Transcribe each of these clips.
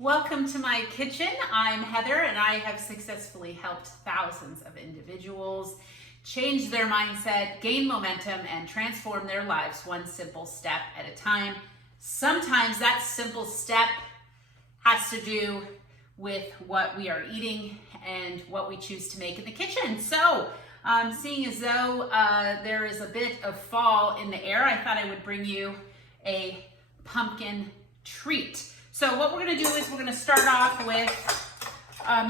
Welcome to my kitchen. I'm Heather and I have successfully helped thousands of individuals change their mindset, gain momentum, and transform their lives one simple step at a time. Sometimes that simple step has to do with what we are eating and what we choose to make in the kitchen. So, seeing as though there is a bit of fall in the air, I thought I would bring you a pumpkin treat. So what we're gonna do is we're gonna start off with,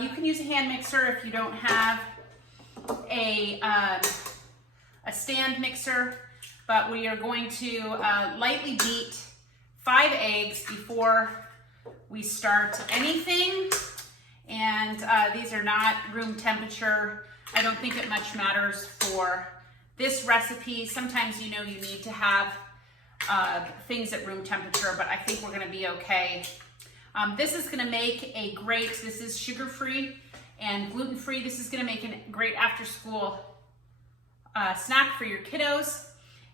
you can use a hand mixer if you don't have a stand mixer, but we are going to lightly beat 5 eggs before we start anything. And these are not room temperature. I don't think it much matters for this recipe. Sometimes you need to have things at room temperature, but I think we're gonna be okay. This is gonna make a great, this is sugar-free and gluten-free. This is gonna make a great after-school snack for your kiddos.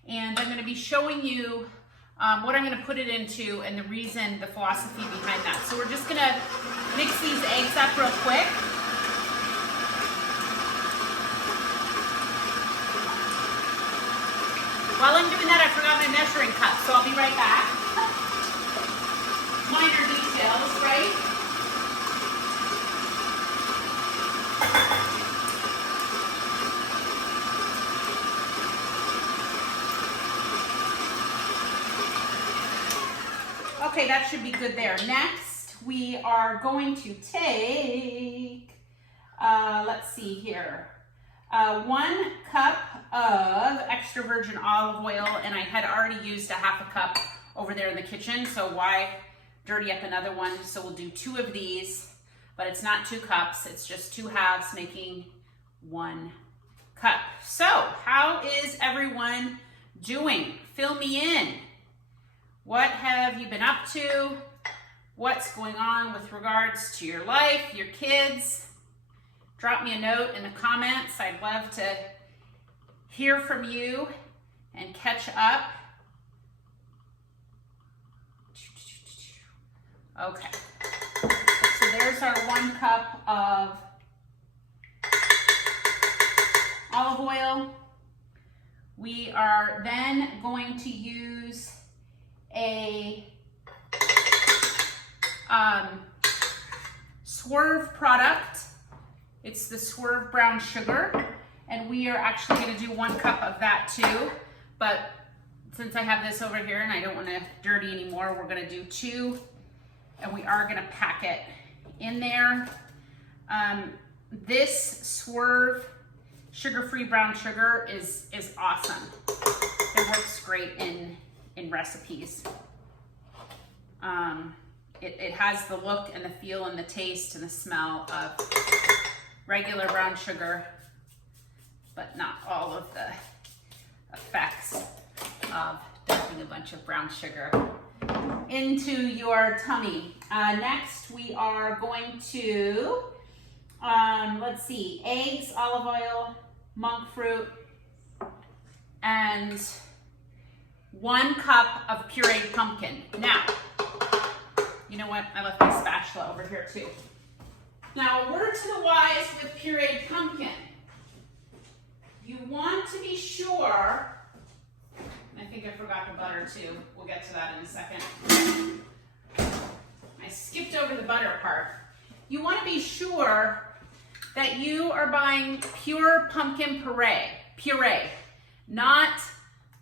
And I'm gonna be showing you what I'm gonna put it into and the reason, the philosophy behind that. So we're just gonna mix these eggs up real quick. While I'm doing that, I forgot my measuring cup, so I'll be right back. Minor details, right? Okay, that should be good there. Next, we are going to take, let's see here. 1 cup of extra virgin olive oil, and I had already used a half a cup over there in the kitchen, so why dirty up another one? So we'll do 2 of these, but it's not 2 cups, it's just 2 halves making 1 cup. So how is everyone doing? Fill me in. What have you been up to? What's going on with regards to your life, your kids? Drop me a note in the comments. I'd love to hear from you and catch up. Okay, so there's our 1 cup of olive oil. We are then going to use a Swerve product. It's the Swerve brown sugar, and we are actually going to do 1 cup of that too, but since I have this over here and I don't want to dirty anymore, we're going to do 2, and we are going to pack it in there. This Swerve sugar-free brown sugar is awesome. It works great in recipes. It has the look and the feel and the taste and the smell of regular brown sugar, but not all of the effects of dumping a bunch of brown sugar into your tummy. Next, we are going to, let's see, eggs, olive oil, monk fruit, and 1 cup of pureed pumpkin. Now, you know what? I left my spatula over here too. Now, a word to the wise with pureed pumpkin. You want to be sure, I think I forgot the butter too. We'll get to that in a second. I skipped over the butter part. You want to be sure that you are buying pure pumpkin puree, not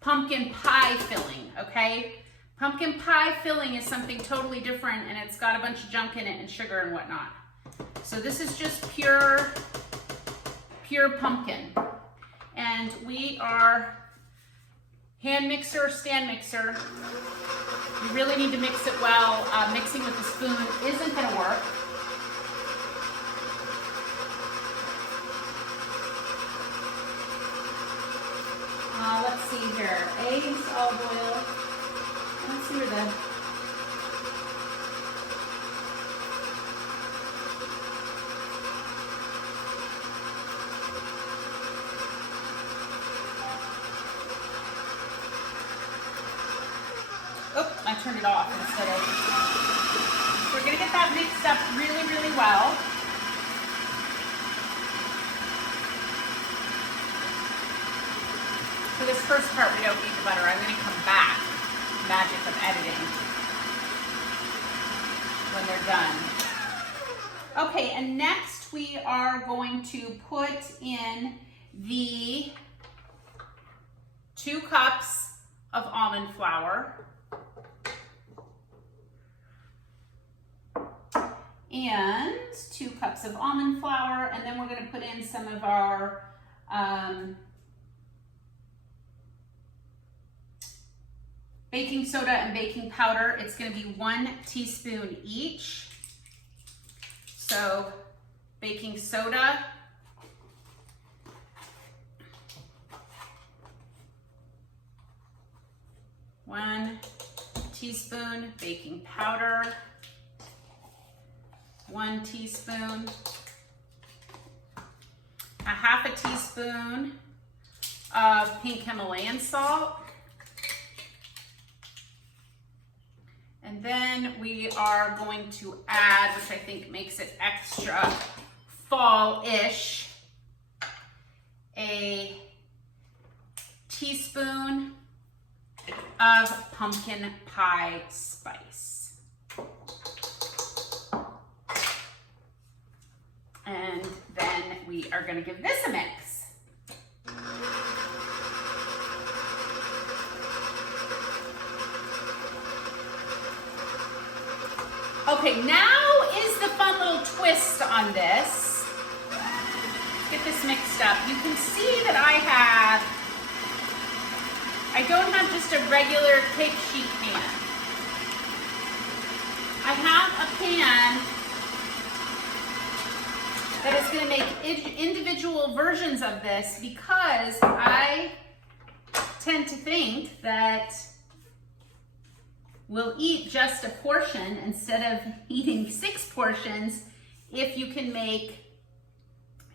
pumpkin pie filling, okay? Pumpkin pie filling is something totally different, and it's got a bunch of junk in it and sugar and whatnot. So this is just pure pumpkin. And we are hand mixer, stand mixer. You really need to mix it well. Mixing with a spoon isn't gonna work. Let's see here, eggs, olive oil. Let's see where the I turned it off instead of we're gonna get that mixed up really, really well. For this first part, we don't need the butter. I'm gonna come back, magic of editing, when they're done. Okay, and next we are going to put in the 2 cups of almond flour and 2 cups of almond flour, and then we're going to put in some of our baking soda and baking powder. It's going to be 1 teaspoon each. So baking soda, 1 teaspoon, baking powder, 1 teaspoon, a half a teaspoon of pink Himalayan salt, and then we are going to add, which I think makes it extra fall-ish, a teaspoon of pumpkin pie spice. And then we are going to give this a mix. Okay, now is the fun little twist on this. Let's get this mixed up. You can see that I don't have just a regular cake sheet pan. I have a pan that is going to make individual versions of this because I tend to think that we'll eat just a portion instead of eating 6 portions if you can make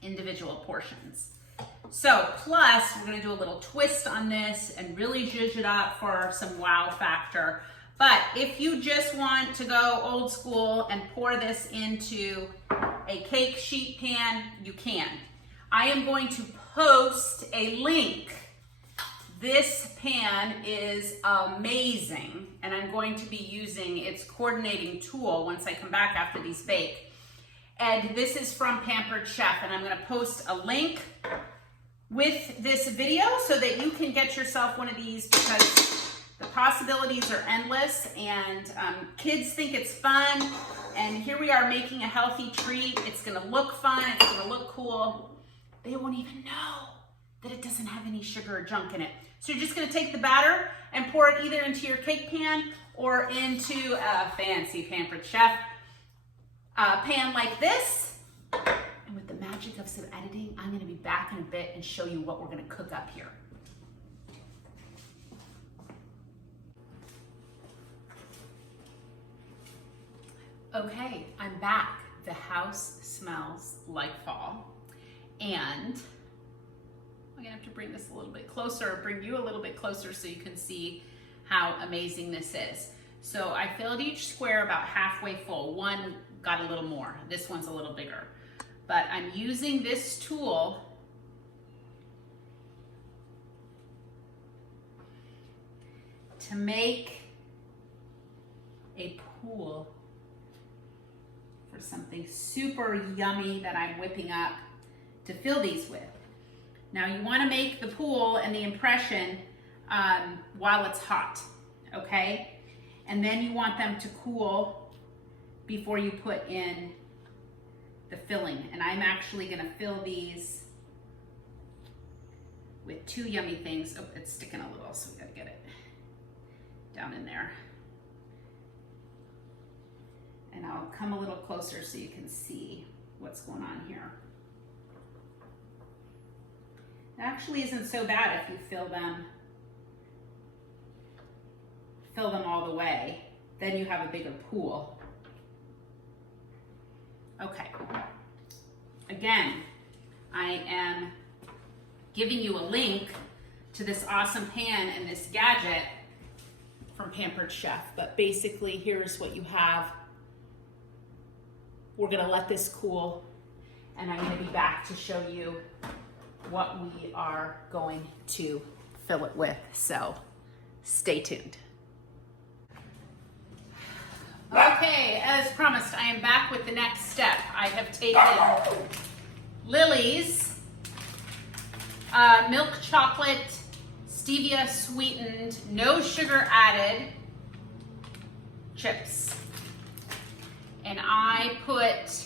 individual portions. So, plus, we're going to do a little twist on this and really zhuzh it up for some wow factor. But if you just want to go old school and pour this into a cake sheet pan, you can. I am going to post a link. This pan is amazing, and I'm going to be using its coordinating tool once I come back after these bake. And this is from Pampered Chef, and I'm going to post a link with this video so that you can get yourself one of these because the possibilities are endless, and kids think it's fun, and here we are making a healthy treat. It's going to look fun, it's going to look cool. They won't even know that it doesn't have any sugar or junk in it. So you're just going to take the batter and pour it either into your cake pan or into a fancy Pampered Chef pan like this. And with the magic of some editing, I'm going to be back in a bit and show you what we're going to cook up here. Okay, I'm back. The house smells like fall, and I'm gonna have to bring this a little bit closer, bring you a little bit closer so you can see how amazing this is. So I filled each square about halfway full. One got a little more. This one's a little bigger. But I'm using this tool to make a pool for something super yummy that I'm whipping up to fill these with. Now you want to make the pool and the impression while it's hot, okay? And then you want them to cool before you put in the filling. And I'm actually going to fill these with 2 yummy things. Oh, it's sticking a little, so we got to get it down in there. And I'll come a little closer so you can see what's going on here. It actually isn't so bad if you fill them all the way. Then you have a bigger pool. Okay. Again, I am giving you a link to this awesome pan and this gadget from Pampered Chef. But basically, here's what you have We're gonna let this cool, and I'm gonna be back to show you what we are going to fill it with. So stay tuned. Okay, as promised, I am back with the next step. I have taken Lily's milk chocolate, stevia sweetened, no sugar added chips. And I put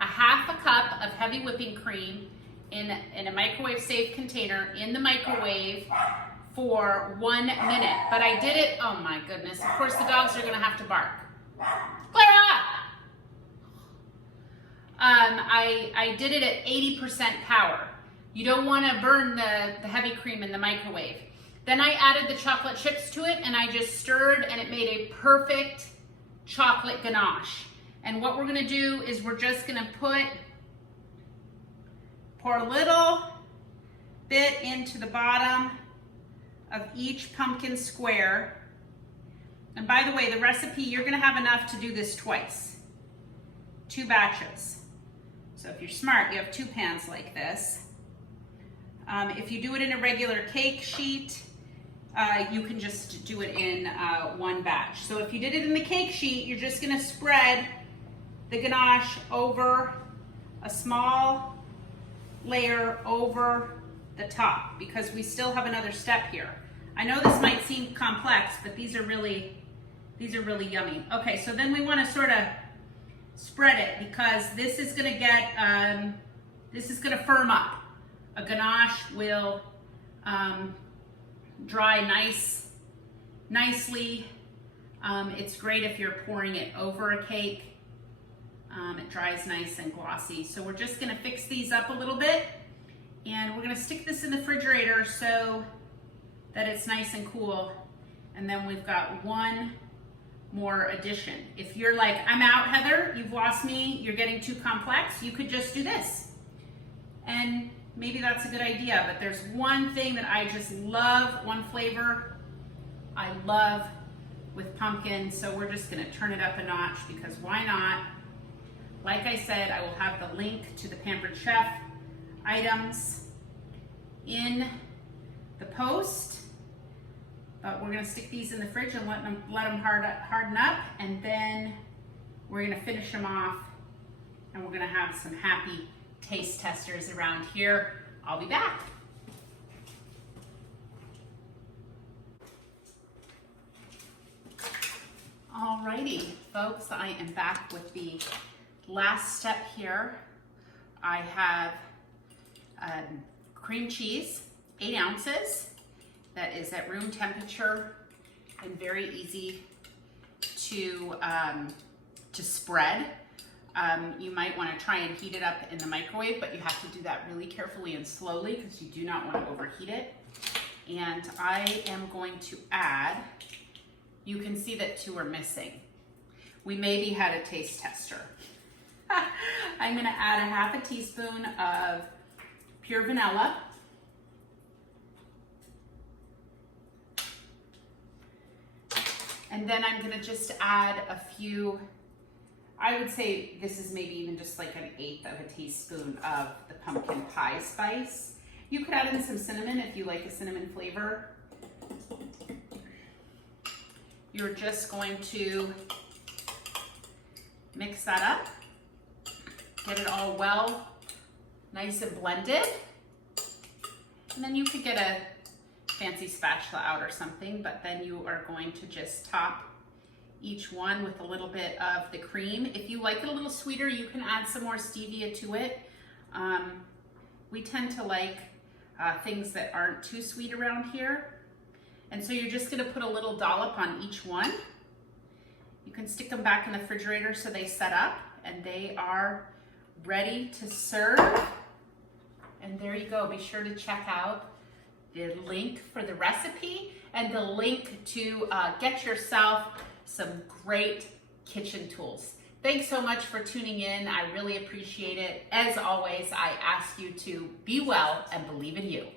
a half a cup of heavy whipping cream in a microwave safe container in the microwave for 1 minute. But I did it, oh my goodness, of course the dogs are gonna have to bark. Clara! I did it at 80% power. You don't wanna burn the heavy cream in the microwave. Then I added the chocolate chips to it and I just stirred and it made a perfect chocolate ganache. And what we're gonna do is we're just gonna pour a little bit into the bottom of each pumpkin square. And by the way, the recipe, you're gonna have enough to do this twice, 2 batches. So if you're smart, you have 2 pans like this. If you do it in a regular cake sheet, you can just do it in 1 batch. So if you did it in the cake sheet, you're just gonna spread the ganache over a small layer over the top because we still have another step here. I know this might seem complex, but these are really yummy. Okay, so then we want to sort of spread it because this is going to get, this is going to firm up. A ganache will dry nicely. It's great if you're pouring it over a cake. It dries nice and glossy. So we're just going to fix these up a little bit and we're going to stick this in the refrigerator so that it's nice and cool. And then we've got 1 more addition. If you're like, I'm out, Heather, you've lost me, you're getting too complex, you could just do this. And maybe that's a good idea, but there's one thing that I just love, one flavor I love with pumpkin, so we're just gonna turn it up a notch because why not? Like I said, I will have the link to the Pampered Chef items in the post. But we're gonna stick these in the fridge and let them harden up, and then we're gonna finish them off, and we're gonna have some happy taste testers around here. I'll be back. Alrighty, folks, I am back with the last step here. I have cream cheese, 8 ounces. That is at room temperature and very easy to spread. You might want to try and heat it up in the microwave, but you have to do that really carefully and slowly because you do not want to overheat it. And I am going to add, you can see that 2 are missing. We maybe had a taste tester. I'm going to add a 1/2 teaspoon of pure vanilla. And then I'm gonna just add a few, I would say this is maybe even just like 1/8 of a teaspoon of the pumpkin pie spice. You could add in some cinnamon if you like a cinnamon flavor. You're just going to mix that up, get it all well, nice and blended. And then you could get a fancy spatula out or something, but then you are going to just top each one with a little bit of the cream. If you like it a little sweeter, you can add some more stevia to it. We tend to like things that aren't too sweet around here. And so you're just gonna put a little dollop on each one. You can stick them back in the refrigerator so they set up and they are ready to serve. And there you go, be sure to check out the link for the recipe and the link to get yourself some great kitchen tools. Thanks so much for tuning in. I really appreciate it. As always, I ask you to be well and believe in you.